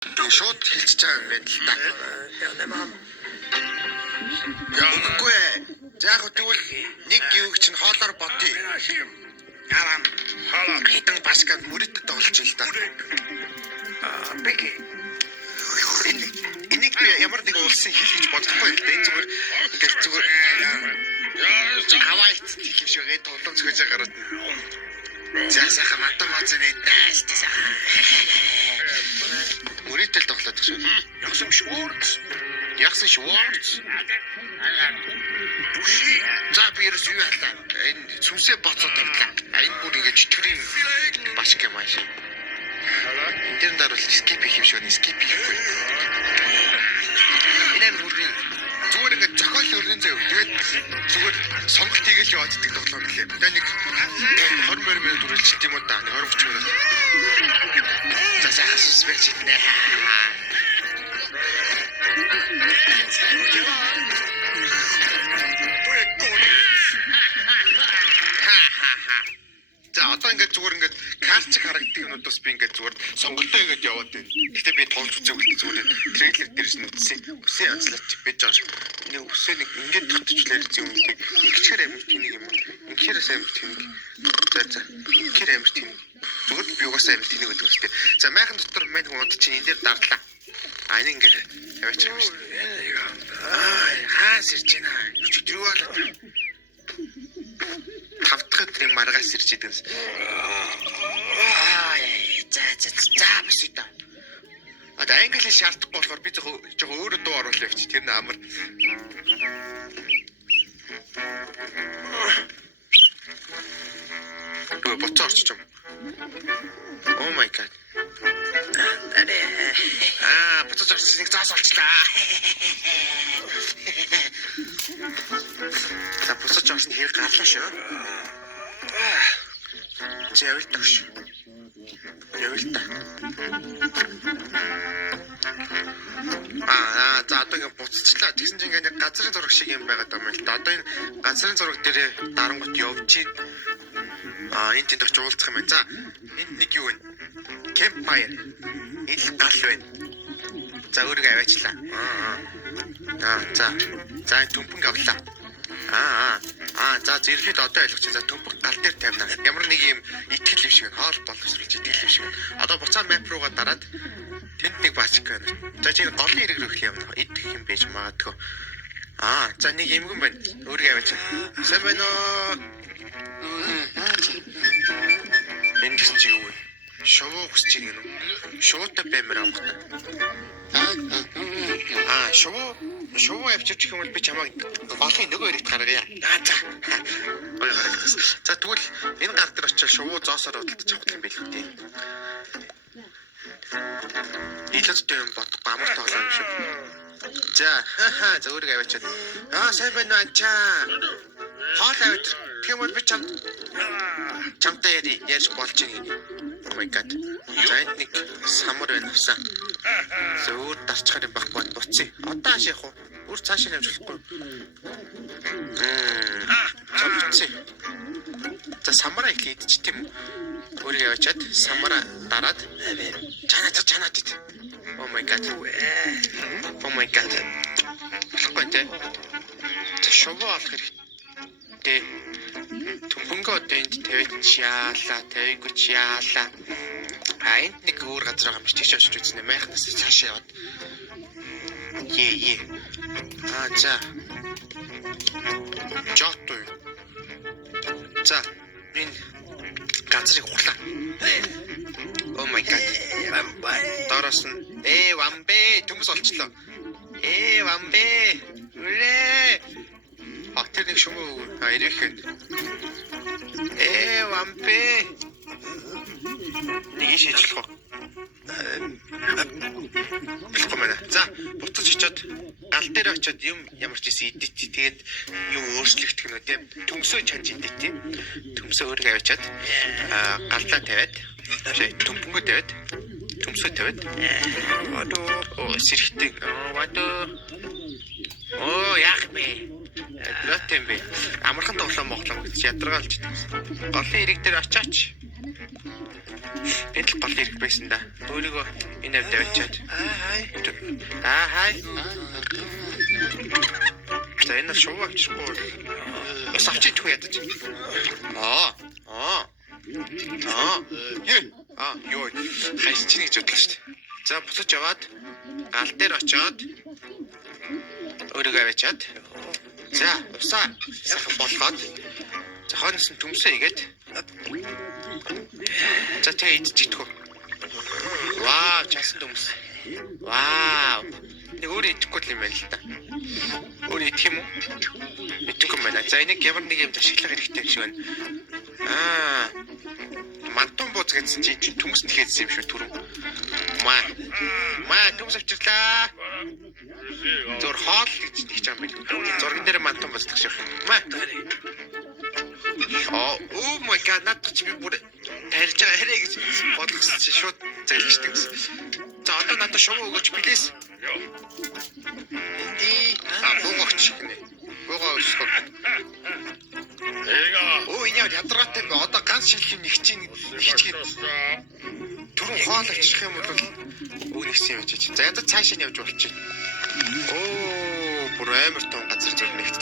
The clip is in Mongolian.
Шууд хэлчихэж байгаа юм байна л та. Үгүй ээ. За яг тэгвэл нэг гівг чинь хоолоор бодъё. Харам хоолоор хитэн башкад мөрөдөд олж ил та. Бэки. Энийг би ямар нэг улсын хэл гэж бодохгүй л дээ. Энэ зүгээр ингээд зүгээр хавайт тийм шигээ тоглоом зөхөж гараад. За сайхан математик дэс тийм. Мөрөдөд тоглоод гэж байна. Ясан Шварц. Бүши. За би ерөөс юу ялаа. Энэ сүнсээ боцоод тавьлаа. Энэ бүр ингээд чөтгөрийн башк юм ааш. Энд дээр даруул скип хийх юм шиг байна. Скип хийхгүй. Энэ бүрийн зүгээр ингээд зохиол өрнөн заяа. Тэгээд зүгээр сонголт хийгээл явааддаг тоглоом гэлээ. Тэгээд нэг 20 минут үргэлжилт юм уу да. 20-30 минут. За сайхан сүнс байж иднэ. За одоо ингээд зүгээр ингээд кастик харагддаг юмудаас би ингээд зүгээр сонголтоо игээд яваад байна. Гэтэ би тоолж үзээгүй зүгээр трейлер дээрс нь үсэн янзлаач бэж байгаа. Нэг үсээ нэг ингээд татчихлаа гэсэн юм тийм. Ингэчээр амир тэнэг юм. Ингэхээрээс амир тэнэг. За. Ингэхээр амир тэнэг. Зүгээр би угаасаа амир тэнэг гэдэг үстэй. За майхан дотор мань хүмүүс чинь энэ дээр дарлаа. Энэ ингээд яваач юм шүү. Хаас ирж байна. Өчигдөр болоо. Тавтахад тэр маргаас ирж идэв. За биш үү. Одоо англи шаардахгүй болохоор би жоохон өөрөө дуу оруулах явчих. Тэр нэ амар. Дөө боцоо орчих юм. Oh my god. Боцоо орчих нэг заас олчлаа. За боцоо орчих хэрэг гарлаа шүү. Зэвэл төгш. Явал та. За одоо ингэ буцчихлаа. Тэгсэн чинь ингэ газрын зураг шиг юм байгаад байгаа юм л да. Одоо энэ газрын зураг дээр дарангууд явчих. Энэ тэнд очиж уулзах юм байна. За энд нэг юу вэ? Campfire. Энэ гал байна. За өөрийгөө аваачлаа. За түмпэн авлаа. За зэрлээд одоо ойлгочих. За түмпэг гал дээр тавина. Ямар нэг юм итгэл юм шиг хоол боловсруулж итгэл юм шиг. Одоо буцаа map руугаа дараад тэнд нэг бачк байна. За чи голын хэрэг рүү их юм. Идэх юм байж магадгүй. За нэг эмгэн байна. Өөрийгөө аваач. Сайн байна уу? Энэ чи юу вэ? Шовоо хүсэж юм уу? Шуутай баймаар амгата. Шоу авчирч юм бол би чамайг голын нөгөө хэрэгт гаргая. За. Ой гаргаас. За тэгвэл энэ гар дээр очиж шоу зоосоор хөдөлж авах юм билүү дээ. Илэттэй юм бодохгүй амар тоглоом юм шиг. За өөрийгөө аваачаад. Сайн байна уу ачаа. Хоол авч. Тэгм бол би чамтай яаж болж юм. Oh my god. Зайд нэг самар байна авсан. Зөөр дарчхаар юм байхгүй буцъя. Одоо хааш явах уу? Өөр цаашаа явж болохгүй. Чамцъя. За самараа их идчих тийм үү? Өөрийгөө яваачаад самараа дараад чанаад ид. Oh my god. Болохгүй дээ. Шовоо алах хэрэгтэй. Түмбэнгөө одоо энд тавьж яалаа, тавьгүйч яалаа. Энд нэг өөр газар байгаа юм чи тийш очиж үзнэ. Майхнаас цаашаа яваад. За. Жоттой. За, энэ газрыг хурлаа. Oh my god. Доороос нь вамбэ төмс олчлоо. Вамбэ. Үлээ. Тэр нэг шумуу ирэхэд. Вамбэ. Нэг шийдэх уу? Болохгүй мэнэ. За, буцаж очиод гал дээр очиод юм ямар ч гэсэн идэж тэгээд юм өөрчлөгдөх нь үү тийм. Төмсөө чанж идэж тийм. Төмсөө өөрийгөө авчиад галдаа тавиад төмпөнгөө тавиад төмсөө тавиад сэрхтэг яах бэ? Лот юм бэ? Амархан тоглоом моглоо гэж ядаргаалж. Голын хэрэг дээр очооч. Энд л бол ирэх байсан да. Өөрийгөө энэ авд авчиад. Хай. Хай. За энэ бол шувуу авчихгүй бол бас авчихгүй ядаж. Ёо. Хайс чинь гэж бодлоо шүү дээ. За буцаж яваад гал дээр очиод өөрийгөө авчиад. За усаа сайхан болгоод зохионоос нь төмсөө игээд. За тэгээ идчихгүй. Вау, часан төмс. Вау. Нэг өөрөө идэхгүй юм байна л да. Өөрөө идэх юм уу? Идэхгүй юм байна. За энийг ямар нэг юм ашиглах хэрэгтэй шиг байна. Мантун бууз гэсэн чинь төмс нэхээдсэн юм шүү түрүү. Маа төмс авчирлаа. Зур хоол гэж тийч юм бил. Зурган дээр мантун бууздах шиг. Oh my god, надад чи би бүр тарьж байгаа хэрэг гэж бодлогосон чи шууд залгичдаг гэсэн. За одоо надад шувуу өгөөч плиз. Инди буугаач гинэ. Буугаа өсгөх. Оо энэ ядраатай одоо ганц шилхэн нэг чинь хичгээд түрүүн хоол авчих юм бол үүнийгсэн юм чи. За ядаж цаашаа нь явж болчих. Оо бүр амар том газар зүр нэгт.